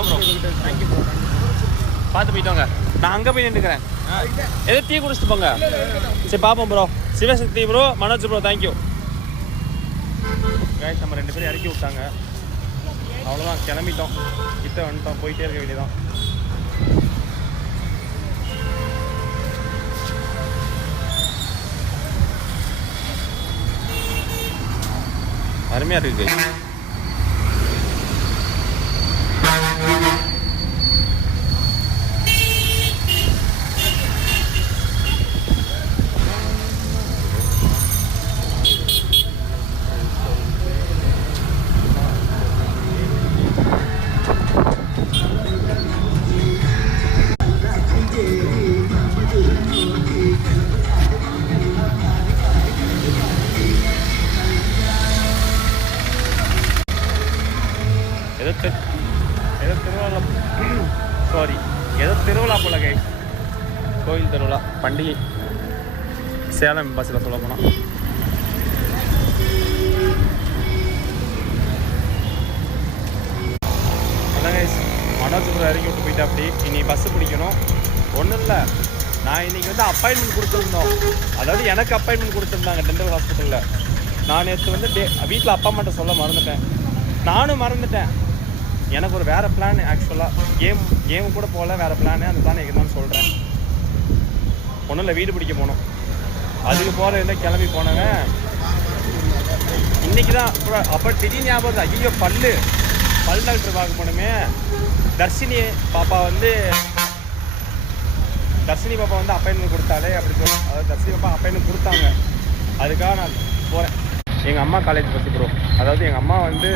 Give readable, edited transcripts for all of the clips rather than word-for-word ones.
தான் bro. Thank you bro. பார்த்து போயிட்டோங்க. நான் அங்கே போய் நின்றுக்கிறேன். எதோ டீ குடிச்சிட்டு போங்க. சரி பார்ப்போம் bro. Sivasakthi bro, Manoj bro, thank you. Guys நம்ம 2 பேரும் இறக்கி விட்டாங்க. அவ்வளோதான், கிளம்பிட்டோம். கிட்ட வந்துட்டோம். போயிட்டே இருக்க வேண்டியதான். அருமையாக இருக்குது. ஏதோ திருவிழா போல கைஸ். கோயில் திருவிழா, பண்டிகை. சேலம் பஸ்ஸில் சொல்ல போனால் அதான் கைஸ். மனோஜ் ப்ரோ இறக்கி விட்டு போயிட்டா. அப்படி இனி பஸ்ஸு பிடிக்கணும். ஒன்றும் இல்லை, நான் இன்றைக்கி வந்து அப்பாயின்மெண்ட் கொடுத்துருந்தோம். அதாவது எனக்கு அப்பாயின்மெண்ட் கொடுத்துருந்தாங்க டென்டல் ஹாஸ்பிட்டலில். நான் நேற்று வந்து வீட்டில் அப்பா அம்மாட்ட சொல்ல மறந்துட்டேன். நானும் மறந்துட்டேன். எனக்கு ஒரு வேறு பிளான். ஆக்சுவலாக கேம் கூட போகல, வேறு பிளானு. அந்த பிளான் என்னன்னு சொல்கிறேன். ஒன்றும் இல்லை, வீடு பிடிக்க போனோம். அதுக்கு போகிற என்ன கிளம்பி போனவங்க இன்றைக்கி தான். அப்போ திடீர்னு ஞாபகம், ஐயோ பல் டாக்டர் பார்க்க போனோமே. தர்ஷினி பாப்பா வந்து அப்பாயின்மெண்ட் கொடுத்தாலே அப்படி சொல்லி, அதாவது தர்ஷினி பாப்பா அப்பாயின்மெண்ட் கொடுத்தாங்க. அதுக்காக நான் போகிறேன். எங்கள் அம்மா காலேஜ் பஸ்ஸு ப்ரோ. அதாவது எங்கள் அம்மா வந்து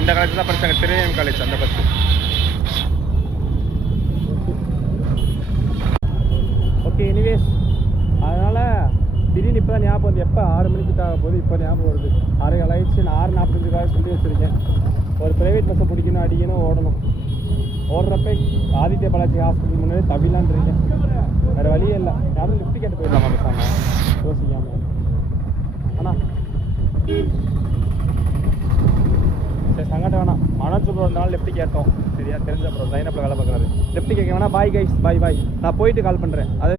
இந்த காலேஜ் தான் படித்தாங்க, திருநெல்வேலி காலேஜ், அந்த பஸ்ஸு. ஓகே, எனிவேஸ் அதனால் திடீர்னு இப்போ தான் ஞாபகம் வந்து எப்போ 6 மணிக்கு ஆக போது இப்போ ஞாபகம் வருது. 6:30 ஆயிடுச்சு. நான் 6:45 சொல்லி வச்சுருக்கேன். ஒரு ப்ரைவேட் பஸ்ஸை பிடிக்கணும், அடிக்கணும், ஓடணும். ஓடுறப்ப ஆதித்ய பாலாஜி ஹாஸ்பிட்டல் முன்னாடி தவிலான் இருக்கேன். வேறு வழியே இல்லை. யாரும் லிஃப்ட் கேட்டு போயிடலாமா பேசாமல், யோசிக்காமல். ஆனால் சரி சங்கடம் வேணாம். மனோஜ் ப்ரோ இருந்தாலும் லெஃப்ட் கேட்டோம். சரியா தெரிஞ்ச ப்ரோ சைனப்பில் வேலை பார்க்குறாரு. லெஃப்ட் கேட்க வேணா. பாய் கைஸ், பாய். நான் போயிட்டு கால் பண்ணுறேன். அது